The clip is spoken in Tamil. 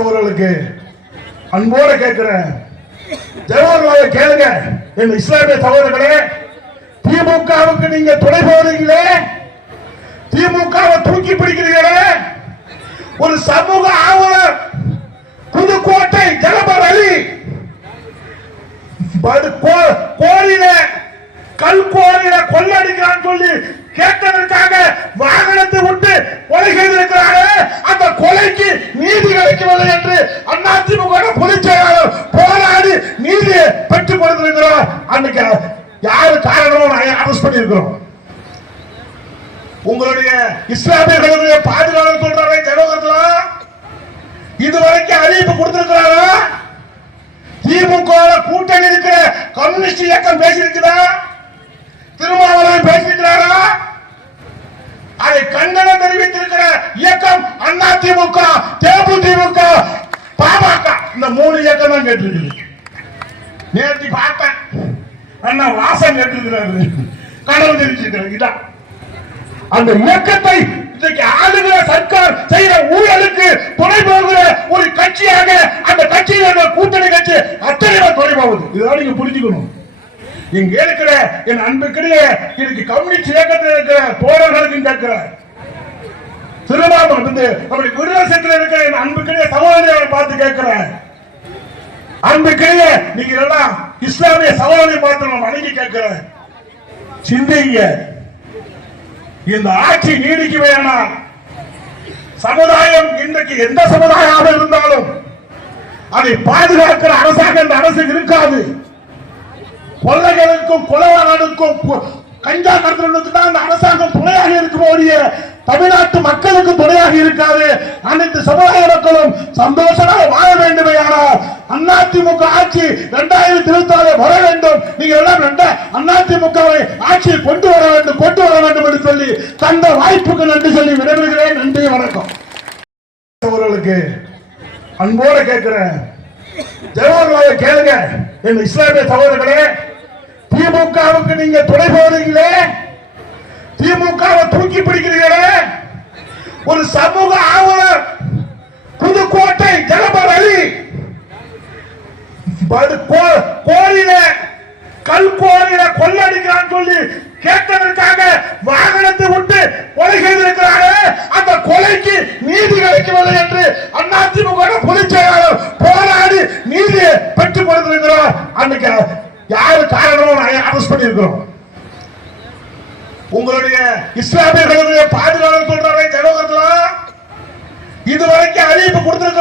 அவர்களுக்கு அன்போடு கேட்கிறேன், ஜவஹர்லாலை கேளுங்க. என் இஸ்லாமிய சகோதரர்களே, திமுகவுக்கு நீங்க துணை போறீங்களே, திமுகவை தூக்கி பிடிக்கிறீங்களே, ஒரு சமூக ஆர்வலர் புதுக்கோட்டை ஜலபர் அலி கோரியில கல்கோரியில கொள்ளடிக்கிறான்னு சொல்லி கேட்டதற்காக வாகனத்தை விட்டு கொலை செய்திருக்கிறாரு. அந்த கொலைக்கு நீதி கிடைக்கவில்லை என்று அதிமுக பொதுச் செயலாளர் போராடி நீதியை பெற்றுக் கொடுத்திருக்கிறோம். அன்னைக்கு யாரு காரணம் அரசு பண்ணிருக்கிறோம். உங்களுடைய இஸ்லாமியர்களுடைய பாதுகாப்பு சொல்றாங்க ஜனவரத்துல இதுவரைக்கும் அறிவிப்பு கொடுத்திருக்கிறாரா? திமுக கூட்டணி இருக்கிற கம்யூனிஸ்ட் இயக்கம் பேசியிருக்கிறா? திருமாவளவன் பேசியிருக்கிறாரா? அதை கண்டனம் தெரிவித்திருக்கிற இயக்கம் அதிமுக, தேமுதிக, பாமக, இந்த 3 இயக்கம் தான் கேட்டிருக்கு. நேற்று பார்த்தேன், அண்ணா வாசன் கேட்டிருக்கிறாரு, கண்டனம் தெரிவிச்சிருக்கிறார். இதான் அந்த இயக்கத்தை இன்றைக்கு ஆளுகிற சர்க்கார் செய்கிற ஊழலுக்கு துணை போகிற ஒரு கட்சியாக அந்த கட்சியில் கூட்டணி கட்சி அத்தனை துணை போகுது. இதெல்லாம் நீங்க புரிஞ்சுக்கணும். இங்க இருக்கிற என் அன்புக்கிடையே இதுக்கு கம்யூனிஸ்ட் இயக்கத்தில் இருக்கிற தோழர்களுக்கும் கேட்கிற திருமாவளவன் நம்முடைய விடுதலை இருக்கிற என் அன்புக்கிடையே சகோதரியை பார்த்து கேட்கிறேன், அன்புக்கிடையே நீங்க எல்லாம் இஸ்லாமிய சகோதரியை பார்த்து நம்ம வணங்கி கேட்கிறேன். சிந்திங்க, இந்த ஆட்சி நீடிக்குவேனால் சமுதாயம் இன்றைக்கு எந்த சமுதாயமாக இருந்தாலும் அதை பாதுகாக்கிற அரசாக இந்த அரசு இருக்காது. கொள்ளைகளுக்கும் கொலைவாளர்களுக்கும் கஞ்சா கடத்தலுக்கு தான் அந்த அரசாங்கம் துணையாக இருக்கக்கூடிய தமிழ்நாட்டு மக்களுக்கு துணையாக இருக்காது. அனைத்து சமுதாய மக்களும் சந்தோஷமாக வாழ வேண்டுமே. ஆனால் அதிமுக ஆட்சி 2024 வர வேண்டும். நீங்க எல்லாம் அதிமுகவை ஆட்சியை கொண்டு வர வேண்டும் என்று சொல்லி தந்த வாய்ப்புக்கு நன்றி சொல்லி விடைபெறுகிறேன். நன்றி, வணக்கம். அவர்களுக்கு அன்போடு கேட்கிறேன், ஜவஹர்லாலை கேளுங்க. என் இஸ்லாமிய சகோதரர்களே, திமுகவுக்கு நீங்க துணை போறீங்களே, திமுகவை தூக்கி பிடிக்கிறீங்களே, ஒரு சமூக ஆர்வலர் புதுக்கோட்டை ஜலபர் அலி கோரியில கல்கோரியில கொள்ளடிக்கிறான்னு சொல்லி கேட்டதற்காக வாகனத்தை விட்டு கொலை செய்திருக்கிறாரு. அந்த கொலைக்கு நீதி கிடைக்கவில்லை என்று அதிமுக பொதுச் செயலாளர் போராடி நீதியை பெற்றுக் கொடுத்திருக்கிறோம். அன்னைக்கு யாரு காரணம் அரசு பண்ணிருக்கிறோம். உங்களுடைய இஸ்லாமியர்களுடைய பாதுகாப்பு சொல்றாங்க ஜனவரத்துல இதுவரைக்கும் அறிவிப்பு கொடுத்திருக்கிறோம்.